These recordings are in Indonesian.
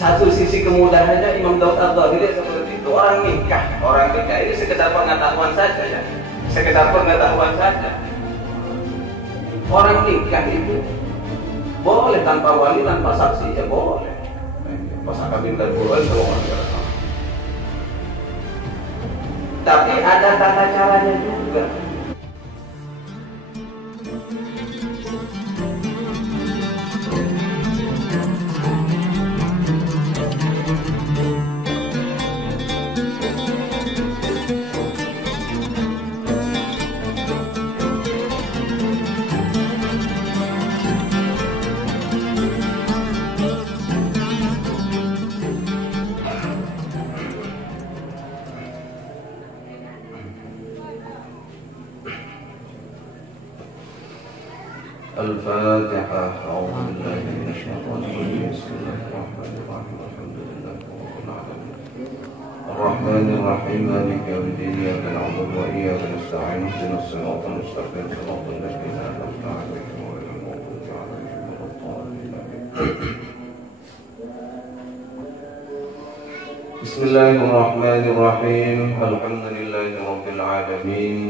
Satu sisi kemudahannya Imam Daud Adh-Dhahiri seperti itu. Orang nikah ini sekedar pengetahuan saja ya, sekedar pengetahuan saja. Orang nikah itu boleh tanpa wali, tanpa saksi ya boleh. Pas akad dan bulan kalau orang. Tapi ada tata caranya juga. الفاتحة. أعوذ بالله من الشيطان الرجيم. بسم الله الرحمن الرحيم. الحمد لله رب العالمين الرحمن الرحيم مالك يوم الدين إياك نعبد وإياك نستعين اهدنا الصراط المستقيم صراط الذين أنعمت عليهم غير المغضوب عليهم ولا الضالين. بسم الله الرحمن الرحيم الحمد لله رب العالمين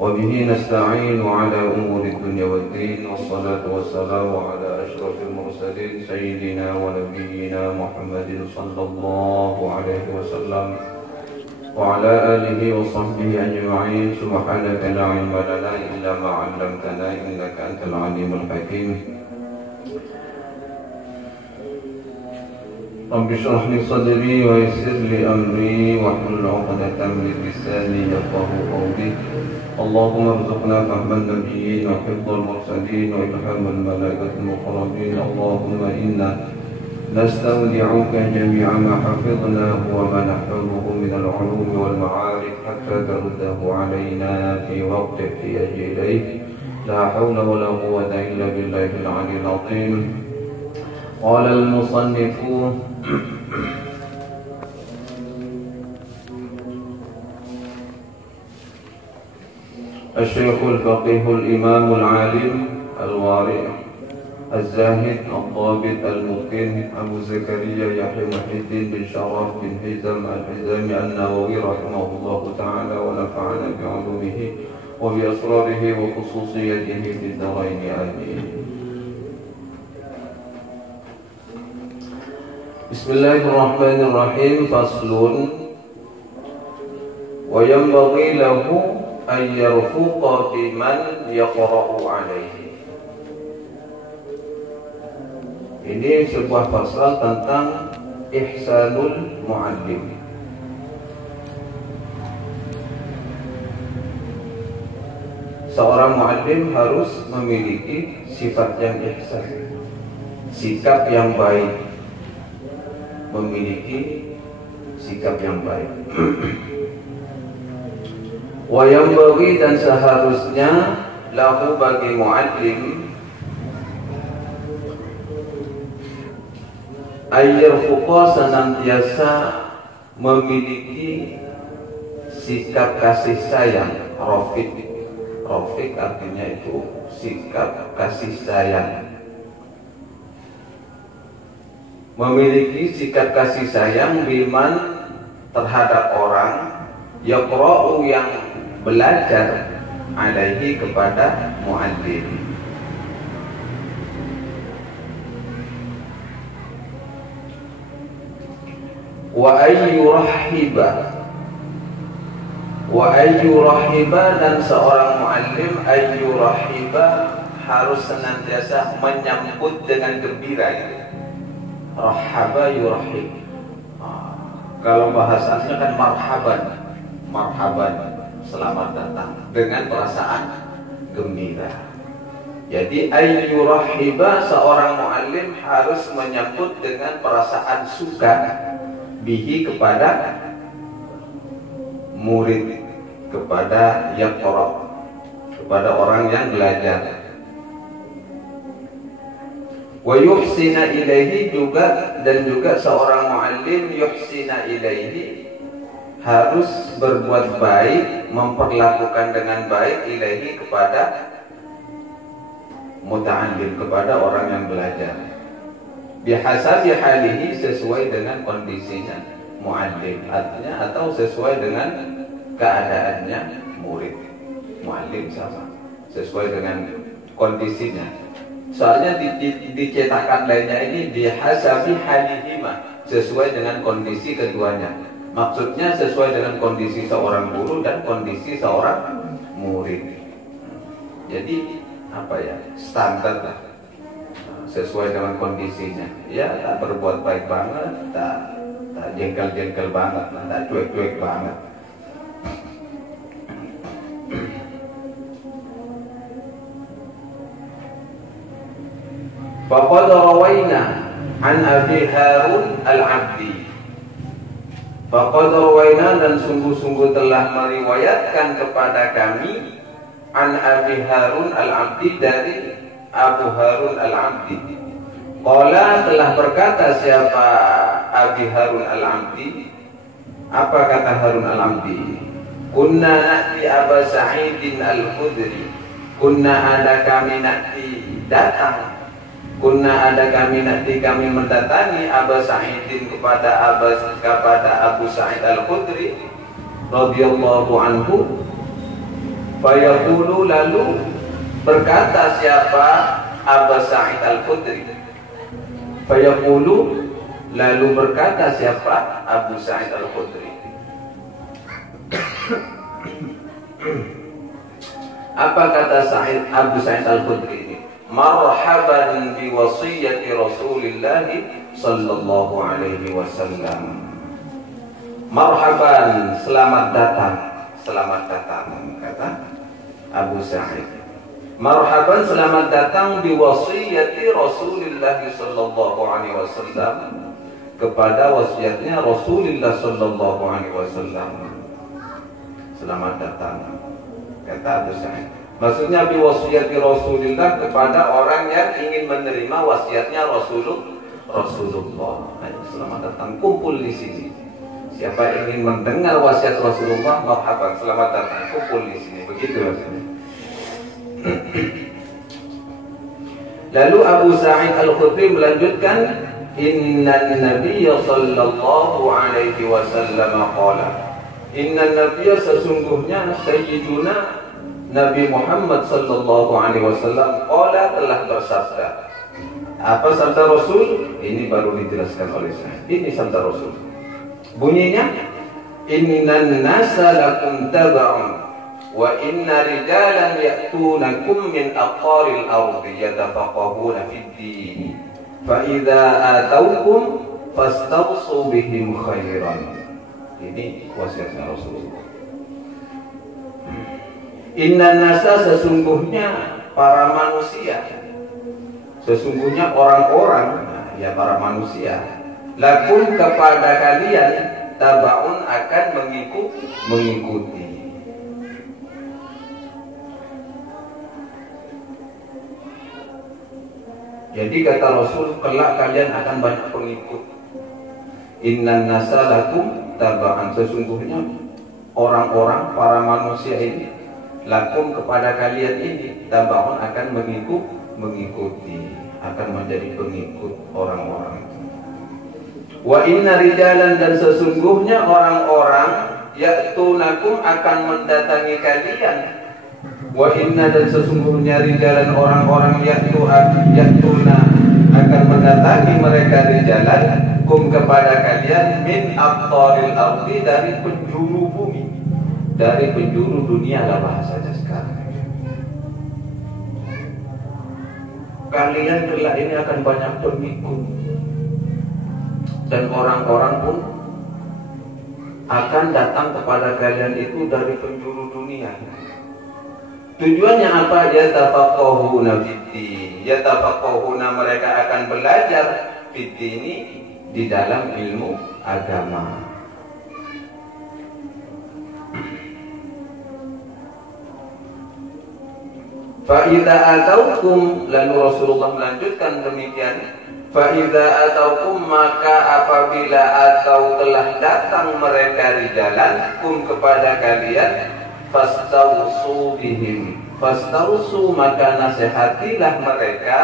وبه نستعين على أمور الدنيا والدين والصلاة والسلام على أشرف المرسلين سيدنا ونبينا محمد صلى الله عليه وسلم وعلى آله وصحبه أجمعين. سبحانك لا علم لنا إلا ما علمتنا إنك أنت العليم الحكيم. رب اشرح لي صدري ويسر لي أمري واحلل عقدة من لساني يفقهوا قولي. اللهم ارزقنا فهم النبيين وحفظ المرسلين وإلهام الملائكة المقربين. اللهم إنا نستودعك جميع ما حفظناه وما نحفظه من العلوم والمعارف حتى ترده علينا في وقت احتياج إليه. لا حول ولا قوة إلا بالله العلي العظيم. قال المصنف الشيخ الفقيه الإمام العالم الوارع الزاهد الضابط المتقن أبو زكريا يحيى محي الدين بن شرف بن حزم الحزامي النووي رحمه الله تعالى ونفعنا بعلومه وبأسراره وخصوصيته في الدارين آمين. بسم الله الرحمن الرحيم. فصل. وينبغي له أن يرفق بمن يقرأ عليه. Ini sebuah pasal tentang ihsanul muallim. Seorang muallim harus memiliki sifat yang ihsan, sikap yang baik, memiliki sikap yang baik. Wa yanbaghi, dan seharusnya lahu bagi muallim ayyarfuqa, senantiasa memiliki sikap kasih sayang. Rafiq artinya itu sikap kasih sayang. Memiliki sikap kasih sayang biman, terhadap orang yaqra'u, yang belajar alaihi, kepada muallim. Wa ayyurahiba, dan seorang muallim ayyurahiba harus senantiasa menyambut dengan gembira. Rahaba yurahib. Kalau bahasanya kan marhaban, selamat datang, dengan perasaan gembira. Jadi ayyurahiba, seorang muallim harus menyambut dengan perasaan suka bihi, kepada murid, kepada yaqra, kepada orang yang belajar. Wa yuhsina ilaihi, juga, dan juga seorang muallim yuhsina ilaihi harus berbuat baik, memperlakukan dengan baik ilaihi, kepada muta'allim, kepada orang yang belajar. Bihasabi halihi, sesuai dengan kondisinya muallim, artinya atau sesuai dengan keadaannya murid. Muallim sama, sesuai dengan kondisinya. Soalnya di cetakan lainnya ini bihasabi halihima, sesuai dengan kondisi keduanya. Maksudnya sesuai dengan kondisi seorang guru dan kondisi seorang murid. Jadi apa ya, standar lah, sesuai dengan kondisinya. Ya, tak berbuat baik banget, tak jengkel-jengkel banget, tak cuek-cuek banget. Faqad rawaina an Abi Harun al-Abdi. Faqad rawaina, dan sungguh-sungguh telah meriwayatkan kepada kami, an Abi Harun al-Abdi, dari Abu Harun al-Abdi. Qala, telah berkata siapa Abi Harun al-Abdi? Apa kata Harun al-Abdi? Kunna na'ti Aba Sa'idin al-Khudri. Kunna, ada kami, na'ti datang. Kunna, ada kami, nanti kami mendatangi Aba Sa'idin, kepada Abu Sa'id al-Khudri radhiyallahu anhu. Fayaqulu, lalu berkata siapa Aba Sa'id al-Khudri? Fayaqulu, lalu berkata siapa Abu Sa'id al-Khudri? Apa kata Abu Sa'id al-Khudri ini? Marhaban bi wasiyyati Rasulillah sallallahu alaihi wasallam. Marhaban, selamat datang, kata Abu Sa'id. Marhaban, selamat datang, bi wasiyyati Rasulillah sallallahu alaihi wasallam, kepada wasiatnya Rasulullah sallallahu alaihi wasallam. Selamat datang, kata Abu Sa'id. Maksudnya biwasiyati Rasulillah, kepada orang yang ingin menerima wasiatnya Rasulullah. Ayo, selamat datang, kumpul di sini. Siapa ingin mendengar wasiat Rasulullah, marhaban, selamat datang, kumpul di sini. Begitu maksudnya. Lalu Abu Sa'id al-Khudri melanjutkan, Inna Nabiyya sallallahu alaihi wasallam qala. Inna Nabiyya, sesungguhnya Sayyiduna Nabi Muhammad sallallahu alaihi wasallam qala, telah bersabda. Apa sabda Rasul? Ini baru dijelaskan oleh saya. Ini sabda Rasul. Bunyinya, Innan nasa lakum taba'un wa inna rijalan ya'tunakum min aqaril ardi yatafaqahuna fid din fa idza ataukum fastawsu bihim khairan. Ini wasiatnya Rasulullah. Inna nasa, sesungguhnya para manusia, sesungguhnya orang-orang, ya para manusia, lakum, kepada kalian, tabaun, akan mengikuti. Jadi kata Rasul, kelak kalian akan banyak pengikut. Inna nasa lakum taba'an, sesungguhnya orang-orang, para manusia ini, lakum, kepada kalian ini, tabaun, akan mengikuti, akan menjadi pengikut orang-orang. Wa inna rijalan, dan sesungguhnya orang-orang, ya'tunakum, akan mendatangi kalian. Wa inna, dan sesungguhnya rijalan, orang-orang, ya'tuna, akan mendatangi mereka rijalan, kum, kepada kalian, min aqtaril ardi, dari penjuru bumi, dari penjuru dunia lah bahasanya sekarang. Kalian kelak ini akan banyak pengikut, dan orang-orang pun akan datang kepada kalian itu dari penjuru dunia. Tujuannya apa? Yatafaqahuna fiddin. Yatafaqahuna, mereka akan belajar fiddin, di dalam ilmu agama. Fa'idha ataukum, lalu Rasulullah melanjutkan demikian, fa'idha ataukum, maka apabila atau telah datang mereka di jalan, kum, kepada kalian, fastausu bihim, fastausu, maka nasihatilah mereka,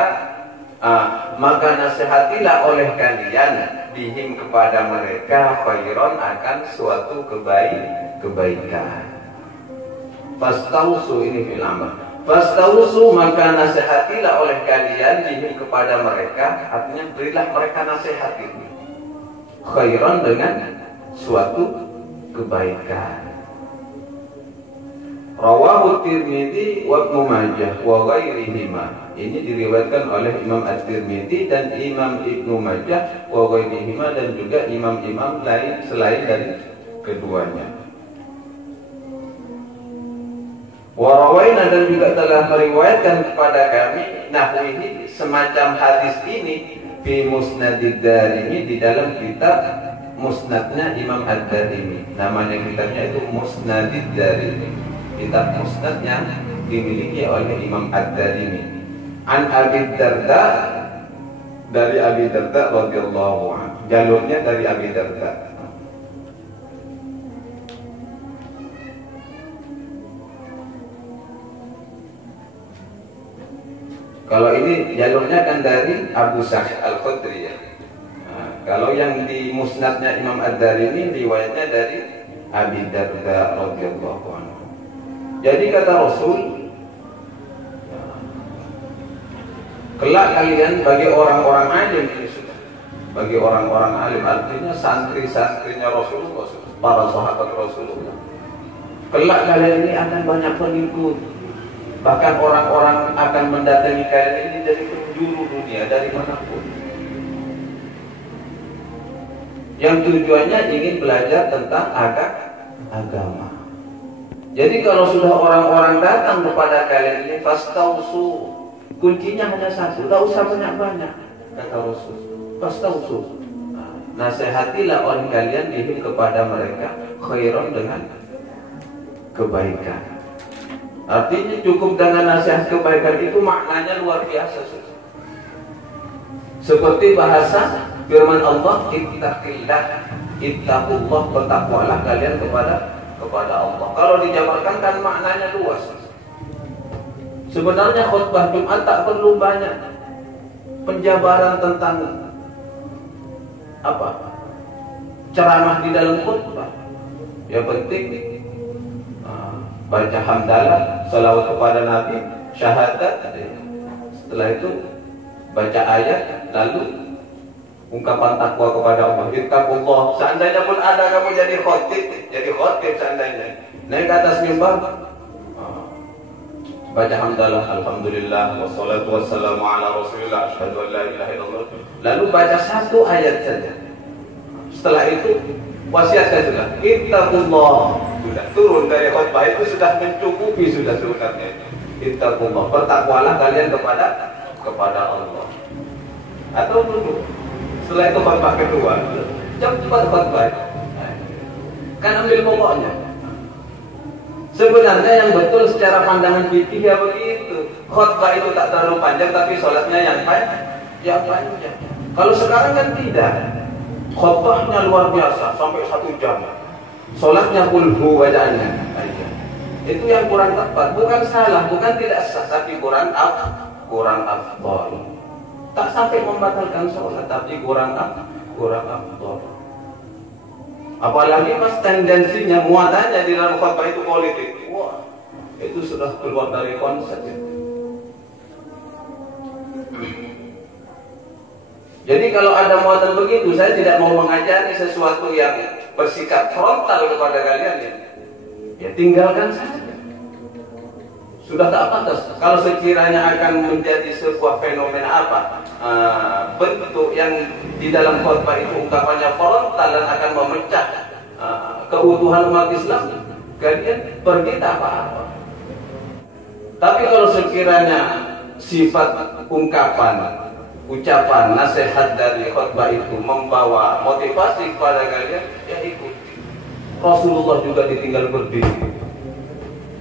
Maka nasihatilah oleh kalian bihim kepada mereka khairon akan suatu kebaikan. Fastausu ini fil amr. Fastausu maka nasihatilah oleh kalian bihim kepada mereka, artinya berilah mereka nasihat itu khairon dengan suatu kebaikan. Rawahu Tirmidzi wa Ibnu Majah wa ghairihima. Ini diriwayatkan oleh Imam At-Tirmidzi dan Imam Ibnu Majah wa ghairihima, dan juga imam-imam lain selain dari keduanya. Wa rawaina, dan juga telah meriwayatkan kepada kami nahwihi semacam hadis ini fi Musnadid Darimi, di dalam kitab musnadnya Imam Ad-Darimi. Namanya kitabnya itu Musnadid Darimi, kitab musnad yang dimiliki oleh Imam Ad-Darimi. An Abi Darda, dari Abi Darda radhiyallahu anhu, jalurnya dari Abi Darda. Kalau ini jalurnya kan dari Abu Sa'id Al-Khudri ya. Kalau yang di musnadnya Imam Ad-Darimi riwayatnya dari Abi Darda radhiyallahu anhu. Jadi kata Rasul, kelak kalian bagi orang-orang alim ini sudah, bagi orang-orang alim, artinya santri-santrinya Rasulullah, para sahabat Rasulullah. Kelak kalian ini akan banyak pengikut. Bahkan orang-orang akan mendatangi kalian ini dari penjuru dunia, dari manapun, yang tujuannya ingin belajar tentang agama. Jadi kalau sudah orang-orang datang kepada kalian ini, fastausu, kuncinya hanya satu, tak usah banyak-banyak, kata Rasul. Fastausu, nasihatilah oleh kalian dihim kepada mereka khairon dengan kebaikan. Artinya cukup dengan nasihat kebaikan itu maknanya luar biasa. Seperti bahasa firman Allah, ittaqillah, ittaqullah, bertakwalah kalian kepada Allah. Kalau dijabarkan kan maknanya luas. Sebenarnya khutbah Jumat tak perlu banyak penjabaran tentang apa ceramah di dalam khutbah. Yang penting baca hamdalah, salawat kepada Nabi, syahadat. Setelah itu baca ayat, lalu ungkapan takwa kepada Allah. Ittaqullah. Seandainya pun ada kamu jadi khotib seandainya naik ke atas mimbar, baca hamdalah, alhamdulillah, wassalatu wassalamu ala rasulillah, asyhadu an la ilaha illallah. Lalu baca satu ayat saja. Setelah itu wasiatkan sudah, ittaqullah. Sudah turun dari khutbah itu sudah mencukupi sudah sebenarnya. Ittaqullah, bertakwalah kalian kepada Allah. Atau dulu setelah itu khutbah kedua, cepat khutbah. Kan ambil pokoknya. Sebenarnya yang betul secara pandangan fikih ya begitu. Khutbah itu tak terlalu panjang, tapi sholatnya yang panjang. Kalau sekarang kan tidak. Khutbahnya luar biasa sampai 1 jam. Sholatnya kulhu bacaannya. Itu yang kurang tepat. Bukan salah, bukan tidak sah, tapi kurang afdal. Tak sampai membatalkan sholat, tapi kurang afdal. Apalagi pas tendensinya, muatannya di dalam khutbah itu politik. Wah, itu sudah keluar dari konsep. Jadi kalau ada muatan begitu, saya tidak mau mengajari sesuatu yang bersikap frontal kepada kalian ya tinggalkan saja. Sudah tak pantas. Kalau sekiranya akan menjadi sebuah fenomena bentuk yang di dalam khutbah itu ungkapannya frontal dan akan memecah keutuhan umat Islam, kalian pergi tak apa-apa. Tapi kalau sekiranya sifat ucapan nasihat dari khutbah itu membawa motivasi kepada kalian, ya ikuti. Rasulullah juga ditinggal berdiri.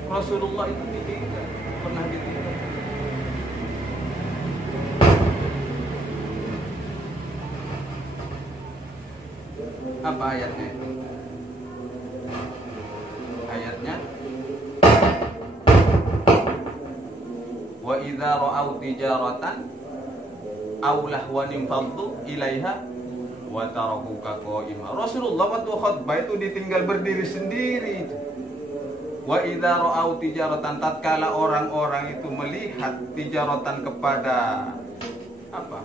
Rasulullah itu pernah ditinggal. Apa ayatnya itu? Ayatnya, wa idza ra'au tijaratan aulah wa nimfaddu ilaiha wa tarakuka qaima. Rasulullah waktu khutbah itu ditinggal berdiri sendiri. Wa idza ra'au tijaratan, tatkala orang-orang itu melihat tijaratan kepada apa?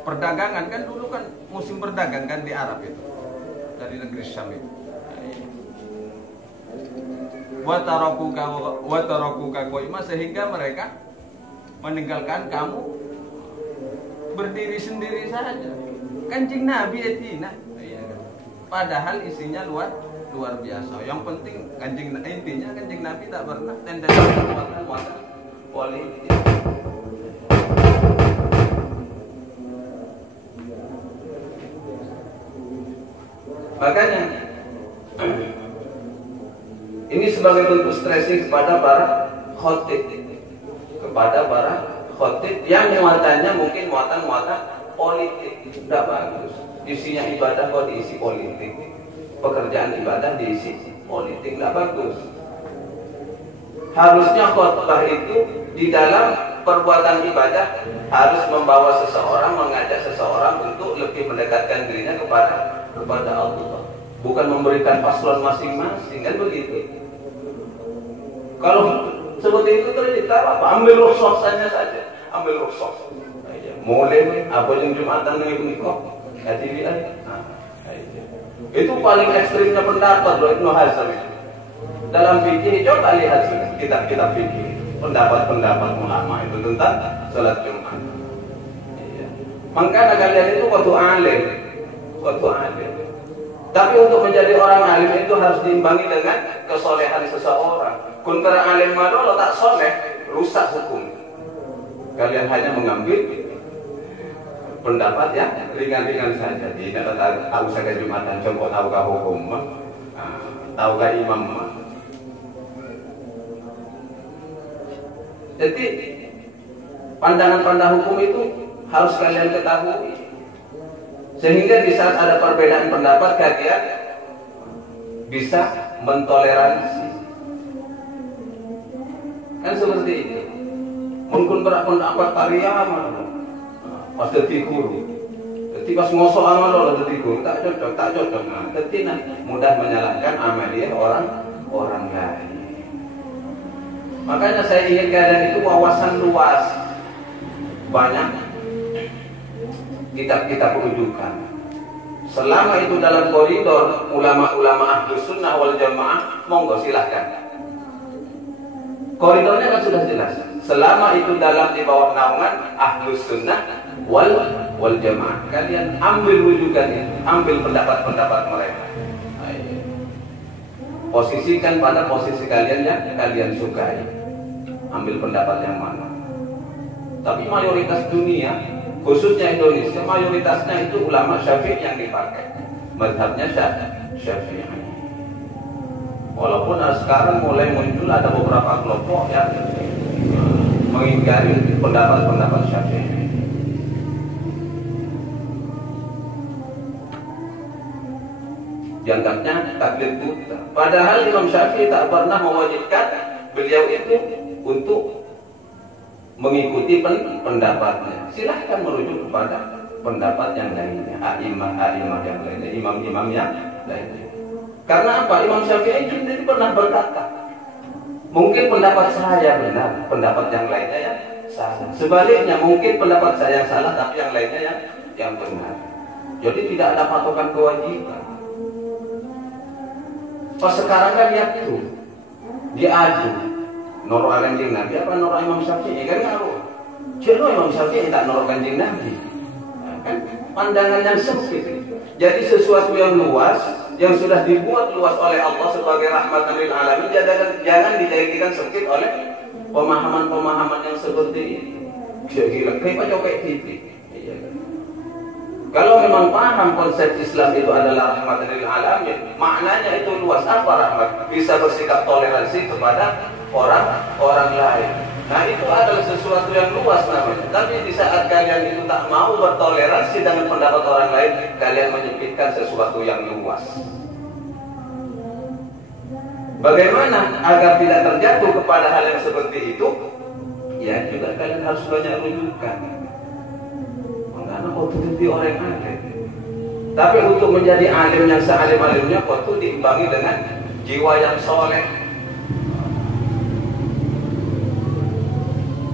Perdagangan, kan dulu kan musim berdagang kan di Arab itu. Dari negeri Syam itu. Wa tarakuka qaima, sehingga mereka meninggalkan kamu berdiri sendiri saja. Kanjeng Nabi etina. Padahal isinya luar biasa. Yang penting intinya Kanjeng Nabi tak pernah tendensi muatan politik. Makanya ini sebagai bentuk stressing kepada para khotib, yang muatannya mungkin muatan politik. Tidak bagus. Isinya ibadah kok diisi politik, pekerjaan ibadah diisi politik, tidak bagus. Harusnya khotbah itu di dalam perbuatan ibadah harus membawa seseorang, mengajak seseorang untuk lebih mendekatkan dirinya kepada Allah, bukan memberikan paslon masing-masing, kan begitu. Kalau seperti itu terjadi apa? Ambil rukhsahnya saja, ambil rukhsah. Mulai apa yang Jumatan dengan nikah, itu paling ekstrimnya pendapat loh Ibnu Hazm itu. Dalam fikih coba lihat kitab-kitab fikih, pendapat ulama itu tentang salat Jumat. Makanya kalian itu waktu alim. Tapi untuk menjadi orang alim itu harus diimbangi dengan kesolehan seseorang. Kuntara alim madolah tak soleh, rusak hukum. Kalian hanya mengambil pendapat yang ringan-ringan saja. Tidak tahu saja Jumatan, contoh tahukah hukum, tahukah imam. Jadi pandangan-pandangan hukum itu harus kalian ketahui. Sehingga di saat ada perbedaan pendapat kalian bisa mentoleransi. Kan seperti itu. Mungkin pendapat karyawan pas detik guru. Jadi pas ngosok amal lo detik guru tak cocok. Nah, jadi mudah menyalahkan amalia orang lain. Makanya saya ingin kalian itu wawasan luas. Banyak kitab-kitab rujukan. Selama itu dalam koridor ulama-ulama Ahlus Sunnah wal Jamaah, monggo silahkan. Koridornya kan sudah jelas. Selama itu dalam di bawah naungan Ahlus Sunnah wal Jamaah, kalian ambil rujukannya, ambil pendapat-pendapat mereka. Posisikan pada posisi kalian yang kalian sukai. Ambil pendapat yang mana. Tapi mayoritas dunia, khususnya Indonesia, mayoritasnya itu ulama Syafi'i yang dipakai. Mazhabnya Syafi'i. Walaupun sekarang mulai muncul ada beberapa kelompok yang mengingkari pendapat-pendapat Syafi'i. Dianggapnya taklid buta. Padahal Imam Syafi'i tak pernah mewajibkan beliau itu untuk mengikuti pendapatnya. Silahkan merujuk kepada pendapat yang lainnya, a'imah yang lainnya, imam-imam yang lainnya. Karena apa? Imam Syafi'i sendiri pernah berkata, mungkin pendapat saya benar, pendapat yang lainnya yang salah. Sebaliknya mungkin pendapat saya yang salah, tapi yang lainnya yang benar. Jadi tidak ada patokan kewajiban. Pas sekarang kan lihat tuh, diadu norok Kanjeng Nabi apa norok Imam Syafi'i, kan ngaruh. Jadi Imam Syafi'i tak norok Kanjeng Nabi, kan pandangan yang sempit. Jadi sesuatu yang luas, yang sudah dibuat luas oleh Allah sebagai rahmatan lil alamin, jangan dijadikan sempit oleh pemahaman-pemahaman yang seperti itu. Gila, kayak copek titik. Kalau memang paham konsep Islam itu adalah rahmatan lil alamin, maknanya itu luas. Apa rahmat? Bisa bersikap toleransi kepada orang lain. Nah, itu adalah sesuatu yang luas namanya. Tapi di saat kalian itu tak mau bertoleransi dengan pendapat orang lain, kalian menyempitkan sesuatu yang luas. Bagaimana agar tidak terjatuh kepada hal yang seperti itu? Ya, juga kalian harus banyak rujukan. karena kau tuh jadi orang alim. Tapi untuk menjadi alim yang sealim-alimnya, kau tuh diimbangi dengan jiwa yang soleh.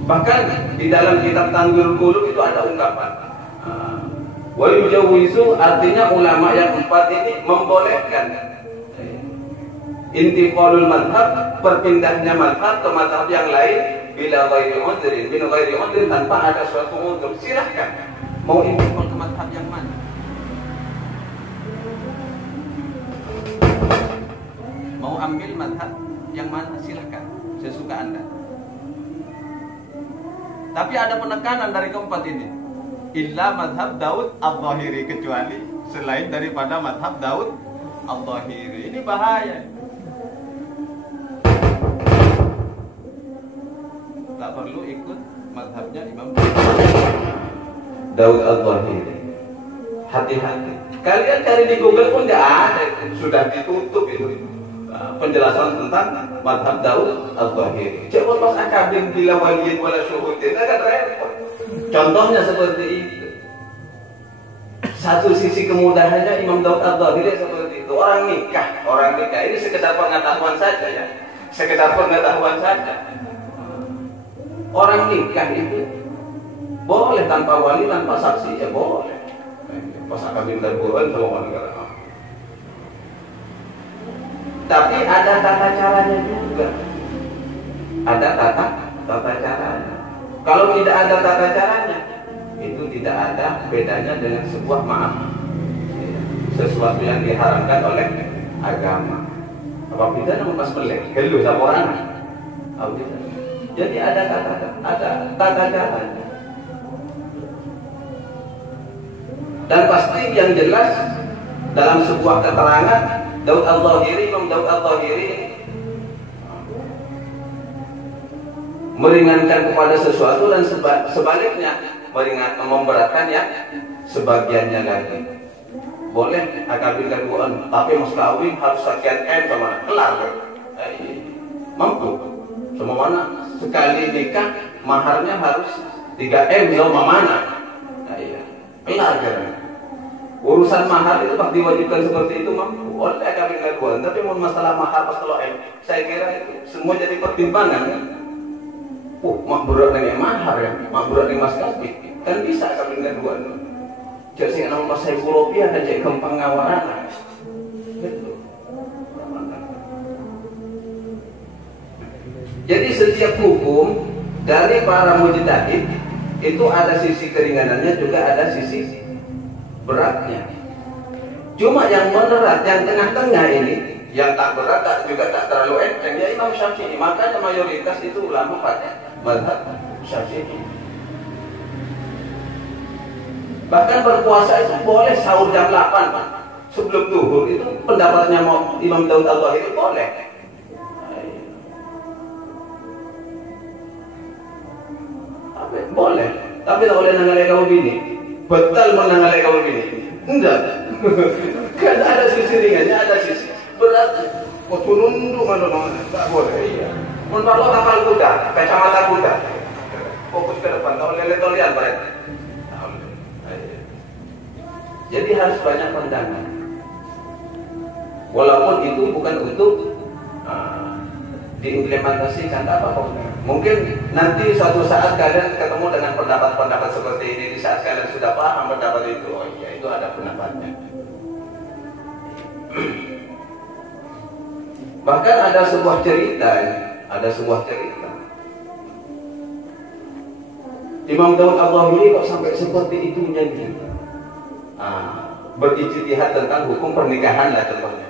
Bahkan di dalam kitab Tanwirul Qulub itu ada ungkapan wa yujawizu, artinya ulama yang empat ini membolehkan intiqalul madhab, perpindahnya madhab ke madhab yang lain bila ghairi udhrin, min ghairi udhrin, tanpa ada suatu udhur. Silahkan mau intiqal ke madhab yang mana, mau ambil madhab yang mana, silahkan sesuka Anda. Tapi ada penekanan dari keempat ini, illa madhab Daud al-Zahiri, kecuali selain daripada madhab Daud al-Zahiri. Ini bahaya. Tak perlu ikut madhabnya Imam Daud al-Zahiri. Hati-hati. Kalian cari di Google pun tidak ada, sudah ditutup itu penjelasan tentang madhab Daud al-Zahiri. Coba pas akabin bila waliyin wala syuhudin, agak repot. Contohnya seperti itu. Satu sisi kemudahannya Imam Daud al-Zahiri seperti itu. Orang nikah ini sekedar pengetahuan saja ya, sekedar pengetahuan saja. Orang nikah itu boleh tanpa wali, tanpa saksi, ya boleh. Pas akabin Quran sama negara. Tapi ada tata caranya juga. Ada tata caranya. Kalau tidak ada tata caranya, itu tidak ada bedanya dengan sebuah sesuatu yang diharamkan oleh agama. Apa bedanya sama pas melek? Gelu sama orang. Jadi ada tata caranya. Dan pasti yang jelas dalam sebuah keterangan Daud al-Zahiri, Imam Daud al-Zahiri meringankan kepada sesuatu dan sebaliknya memberatkan yang sebagiannya lagi. Boleh akabin keduaan, tapi mas kawin harus sekian M sama kelar. Mampu. Semua mana sekali nikah maharnya harus 3 M sama mana. Kelar kan. Urusan mahar itu pas diwajibkan seperti itu mampu. Oleh akabin keduaan, tapi mau masalah mahar pas kalau M, saya kira itu semua jadi pertimbangan kan. Mak berat dengan mahar ya, mak berat dengan mas kawin, kan bisa kawin kedua. Jadi sing nama mas saya rupiah aja gampang ngawaran. Jadi setiap hukum dari para mujtahid itu ada sisi keringanannya, juga ada sisi beratnya. Cuma yang moderat, yang tengah-tengah ini, yang tak berat juga tak terlalu enteng, ya Imam Syafi'i. Makanya mayoritas itu ulama pada mazhab Syafi'i. Bahkan berpuasa itu boleh sahur jam 8 Pak. Sebelum zuhur itu pendapatnya Imam Daud al-Zahiri boleh. Boleh. Tapi tak boleh nangalai kau bini. Betul menangalai kau bini. Enggak. Kan ada sisi ringannya, ada sisi beratnya. Kau turun mana tak boleh. Iya. Menurut kapal kuda, kacamata kuda, fokus ke depan, kalau lele-lelean mereka. Jadi harus banyak pandangan. Walaupun itu bukan untuk diimplementasikan apa-apa. Mungkin nanti suatu saat kalian ketemu dengan pendapat-pendapat seperti ini, di saat kalian sudah paham pendapat itu, oh iya itu ada pendapatnya. Bahkan ada sebuah cerita. Imam Daud al-Zahiri kok sampai seperti itunya gitu. Berijtihad tentang hukum pernikahan lah contohnya.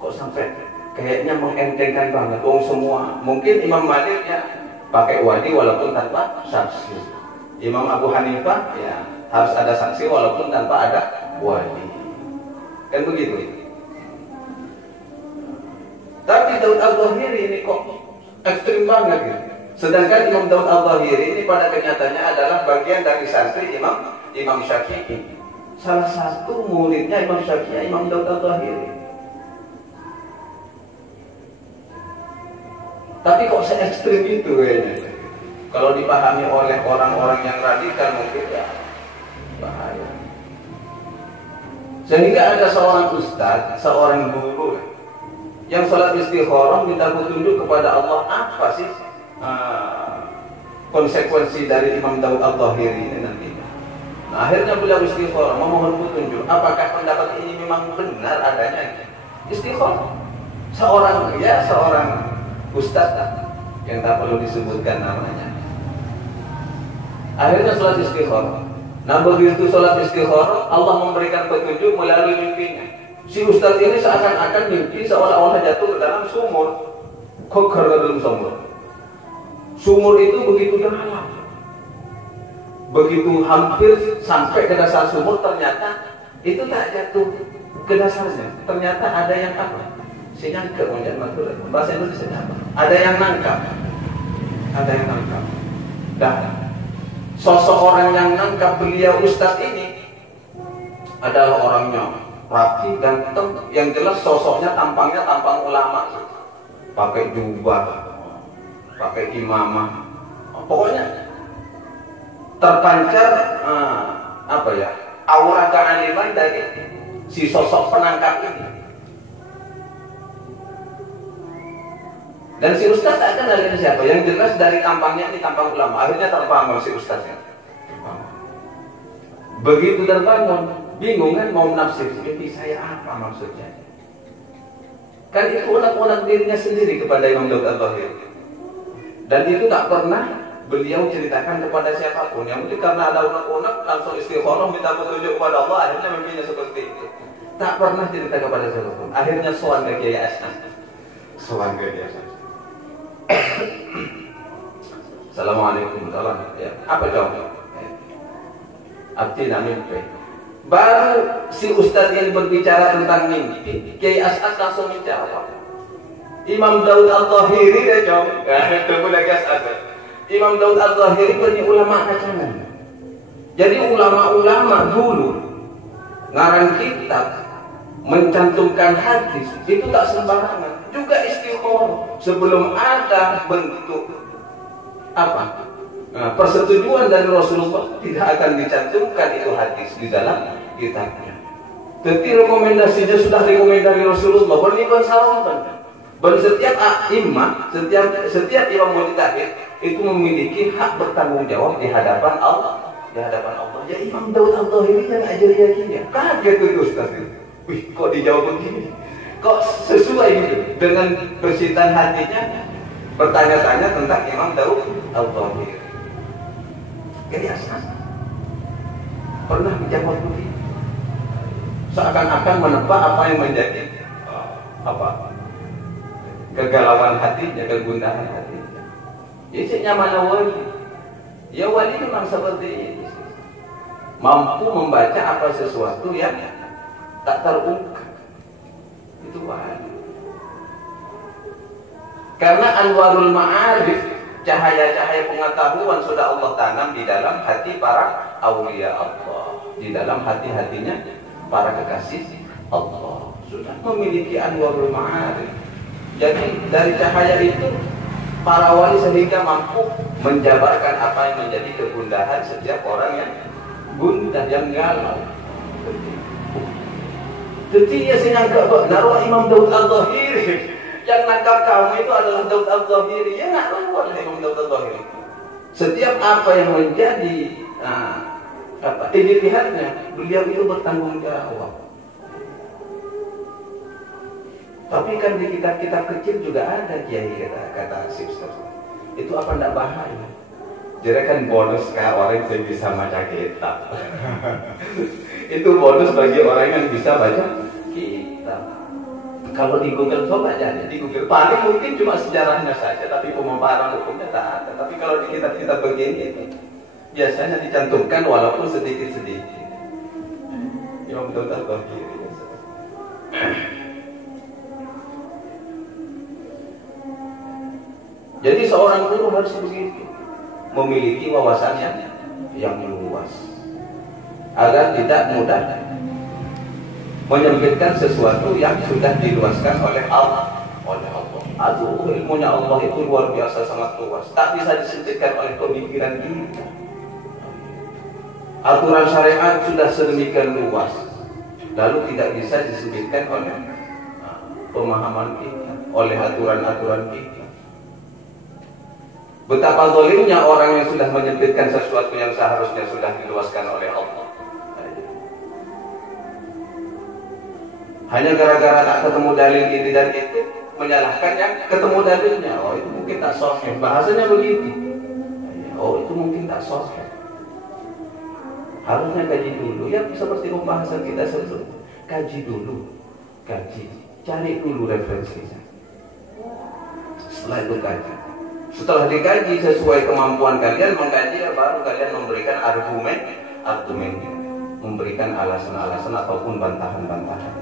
Kok sampai kayaknya mengentengkan banget. Semua. Mungkin Imam Malik ya pakai wali walaupun tanpa saksi. Imam Abu Hanifah ya harus ada saksi walaupun tanpa ada wali. Kan begitu. Tapi Daud al-Zahiri ini kok ekstrim banget gitu. Sedangkan Imam Daud al-Zahiri ini pada kenyataannya adalah bagian dari santri Imam Syafi'i. Salah satu muridnya Imam Syafi'i, Imam Daud al-Zahiri. Tapi kok se-ekstrim itu kayaknya. Kalau dipahami oleh orang-orang yang radikal mungkin ya bahaya. Sehingga ada seorang ustadz, seorang guru yang sholat istikharah minta petunjuk kepada Allah, apa sih konsekuensi dari Imam Daud Al-Zahiri ini nanti. Nah, akhirnya beliau istikharah memohon petunjuk, apakah pendapat ini memang benar adanya. Istikharah seorang ustadz yang tak perlu disebutkan namanya. Akhirnya sholat istikharah. Nah, begitu sholat istikharah, Allah memberikan petunjuk melalui mimpinya. Si ustadz ini seakan-akan mimpi seolah-olah jatuh ke dalam sumur. Kok ke dalam sumur? Sumur itu begitu dalam. Begitu hampir sampai ke dasar sumur, ternyata itu tak jatuh ke dasarnya. Ternyata ada yang apa? Sinyangke, bahasa Indonesia apa? Ada yang nangkap. Ada yang nangkap. Dan sosok orang yang nangkap beliau ustadz ini adalah orangnya rapi, ganteng, yang jelas sosoknya tampangnya tampang ulama, pakai jubah, pakai imamah, pokoknya terpancar aura kealiman dari si sosok penangkap ini. Dan si ustadz tak kenal ini siapa, yang jelas dari tampangnya ini tampang ulama. Akhirnya terbangun si ustadznya. Begitu terbangun, bingung kan mau menafsir mimpi saya apa maksudnya. Kan itu unek-unek dirinya sendiri kepada Imam Daud Al-Zahiri. Dan itu tak pernah beliau ceritakan kepada siapapun. Yang mungkin karena ada unek-unek langsung istikharah minta petunjuk kepada Allah, akhirnya mimpinya seperti itu. Tak pernah cerita kepada siapapun. Akhirnya sowan ke Kiai Asnan. Sowan ke Kiai Asnan. Assalamualaikum warahmatullahi wabarakatuh. Apa jawabnya? Abdi mimpi. Baru si ustadz yang berbicara tentang mimpi, Kiai As'ad langsung menjawab. Imam Daud Al-Zahiri dia jawab. Itu lagi As'ad. Imam Daud Al-Zahiri punya ulama kacangan. Jadi ulama-ulama dulu ngarang kitab, mencantumkan hadis itu tak sembarangan. Juga istikharah sebelum ada bentuk persetujuan dari Rasulullah, tidak akan dicantumkan itu hadis di dalam kitabnya. Jadi rekomendasinya sudah rekomendasi Rasulullah. Berlibat sahabat. Dan setiap imam, setiap imam mujtahid itu memiliki hak bertanggung jawab di hadapan Allah. Di hadapan Allah. Ya Imam Daud Al-Zahiri yang ajar yakinnya. Kaget itu Ustaz. Wih, kok dijawab begini? Kok sesuai gitu dengan persitan hatinya bertanya-tanya tentang Imam Daud Al-Zahiri. Jadi As'ad pernah menjawab begini, seakan-akan menebak apa yang menjadi kegalauan hatinya, kegundahan hatinya. Isinya mana wali? Ya wali memang seperti ini, mampu membaca apa sesuatu yang tak terungkap. Itu wali. Karena anwarul ma'arif, cahaya-cahaya pengetahuan sudah Allah tanam di dalam hati para awliya Allah, di dalam hati-hatinya para kekasih Allah, sudah memiliki anwarul ma'arif. Jadi dari cahaya itu para wali sehingga mampu menjabarkan apa yang menjadi kegundahan setiap orang yang gundah, yang galau. Jadi ya sinangka naruh Imam Daud Al-Zahiri yang nangkap kamu itu adalah Daud Al-Zahiri. Ya nggak lawan Imam Daud Al-Zahiri. Setiap apa yang menjadi ijtihadnya, beliau itu bertanggung jawab. Tapi kan di kitab-kitab kecil juga ada kiai kata Sipster. Itu apa ndak bahaya? Jadi kan bonus kayak orang yang bisa baca kitab. Itu bonus bagi orang yang bisa baca kitab. Kalau di Google coba aja, di Google paling mungkin cuma sejarahnya saja, tapi pemaparan hukumnya tak ada. Tapi kalau di kitab-kitab begini itu biasanya dicantumkan walaupun sedikit-sedikit. Imam Daud Al-Zahiri. Jadi seorang guru harus begitu, memiliki wawasan yang luas, agar tidak mudah menyempitkan sesuatu yang sudah diluaskan oleh Allah. Aduh, ilmunya Allah itu luar biasa, sangat luas, tak bisa disempitkan oleh pemikiran kita. Aturan syariat sudah sedemikian luas, lalu tidak bisa disebutkan oleh pemahaman kita, oleh aturan-aturan kita. Betapa zalimnya orang yang sudah menyempitkan sesuatu yang seharusnya sudah diluaskan oleh Allah. Hanya gara-gara tak ketemu dalil ini dan itu, menyalahkan yang ketemu dalilnya. Oh, itu mungkin tak sahih. Bahasanya begitu. Oh, itu mungkin tak sahih. Harusnya kaji dulu. Ya, seperti pembahasan kita sebelumnya. Kaji dulu. Kaji. Cari dulu referensinya. Setelah itu kaji. Setelah dikaji sesuai kemampuan kalian mengkaji, baru kalian memberikan argumennya, memberikan alasan-alasan ataupun bantahan-bantahan.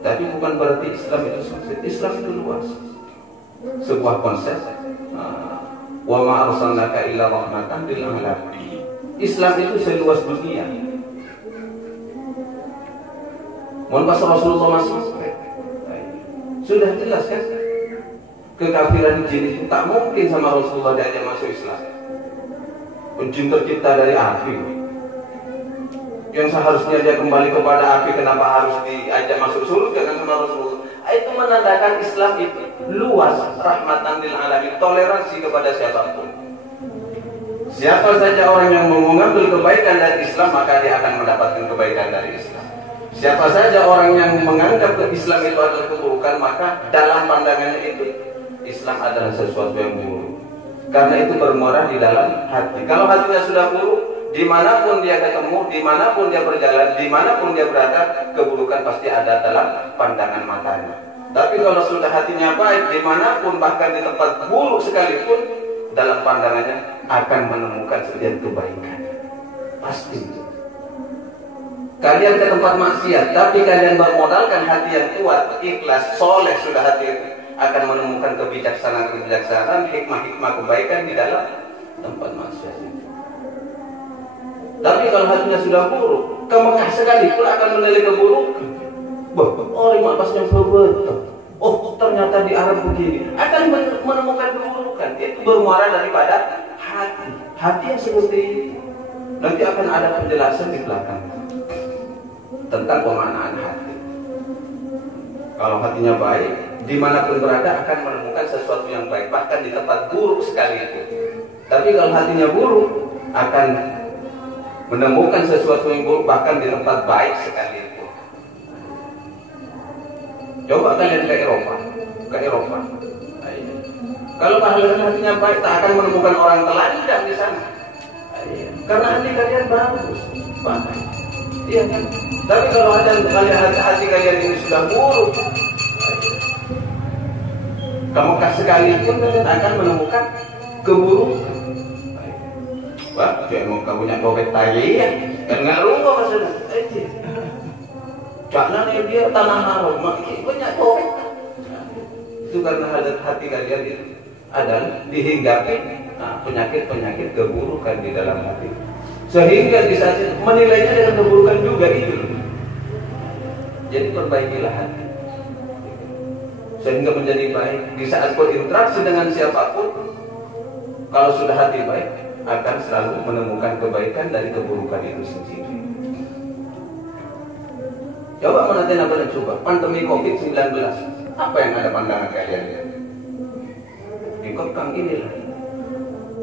Tapi bukan berarti Islam itu sempit. Islam itu luas. Sebuah konsep. Wa ma arsalnaka illa rahmatan lil alamin. Islam itu seluas dunia. Mohon pas Rasulullah masuk. Sudah jelas kan? Kekafiran jin itu tak mungkin sama Rasulullah diajak masuk Islam. Jin tercipta dari api. Yang seharusnya dia kembali kepada api, kenapa harus diajak masuk surga kan sama Rasulullah? Itu menandakan Islam itu luas, rahmatan lil alamin, toleransi kepada siapapun. Siapa saja orang yang mengambil kebaikan dari Islam, maka dia akan mendapatkan kebaikan dari Islam. Siapa saja orang yang menganggap Islam itu adalah keburukan, maka dalam pandangannya itu Islam adalah sesuatu yang buruk. Karena itu bermuara di dalam hati. Kalau hatinya sudah buruk, dimanapun dia ketemu, dimanapun dia berjalan, dimanapun dia berada, keburukan pasti ada dalam pandangan matanya. Tapi kalau sudah hatinya baik, dimanapun bahkan di tempat buruk sekalipun, dalam pandangannya akan menemukan setiap kebaikan. Pasti. Kalian ke tempat maksiat, tapi kalian bermodalkan hati yang kuat, ikhlas, soleh sudah hati itu, akan menemukan kebijaksanaan, hikmah-hikmah kebaikan di dalam tempat maksiat itu. Tapi kalau hatinya sudah buruk, ke Mekah sekalipun akan menilai keburukan. Orang makpasnya betul. Oh, ternyata di Arab begini. Akan menemukan keburukan. Itu bermuara daripada hati. Hati yang seperti itu. Nanti akan ada penjelasan di belakang tentang pemaknaan hati. Kalau hatinya baik, dimanapun berada akan menemukan sesuatu yang baik, bahkan di tempat buruk sekalipun. Tapi kalau hatinya buruk, akan menemukan sesuatu yang buruk bahkan di tempat baik sekalipun. Coba kalian ke Eropa. Kalau kalian hatinya baik, tak akan menemukan orang telanjang di sana. Karena hati kalian bagus, baik. Iya kan? Tapi kalau hati kalian ini sudah buruk, kamu sekalipun kalian akan menemukan keburukan. Wah, dia mau kamu punya topet tadi ya? Kan nggak rumah maksudnya. Karena dia tanah haram, banyak topet. Itu karena hati kalian itu adalah dihinggapi penyakit-penyakit keburukan di dalam hati. Sehingga bisa menilainya dengan keburukan juga itu. Jadi perbaikilah hati sehingga menjadi baik. Di saat berinteraksi dengan siapapun, kalau sudah hati baik, akan selalu menemukan kebaikan dari keburukan itu sendiri. Coba mana coba pandemi COVID-19, apa yang ada pandangan kalian? Ikut kang inilah.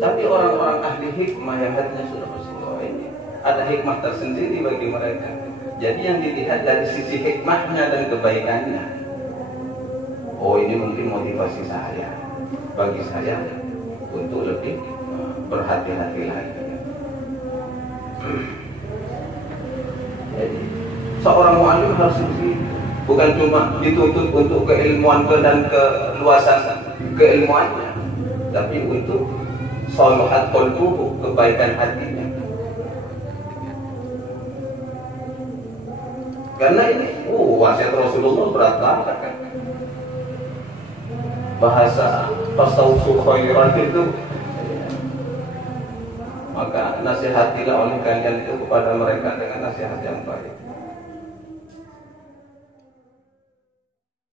Tapi orang-orang ahli hikmah yang hatinya sudah bersih, ini ada hikmah tersendiri bagi mereka. Jadi yang dilihat dari sisi hikmahnya dan kebaikannya. Oh, ini mungkin motivasi saya, bagi saya untuk lebih berhati-hati lagi. Jadi seorang mu'alim harus begitu, bukan cuma dituntut untuk keilmuan dan keluasan keilmuannya, tapi untuk sholahat qalbuhu, kebaikan hatinya. Karena ini wasiat Rasulullah berat banget kan. Bahasa tasawuf khairan itu, maka nasihatilah oleh kalian itu kepada mereka dengan nasihat yang baik.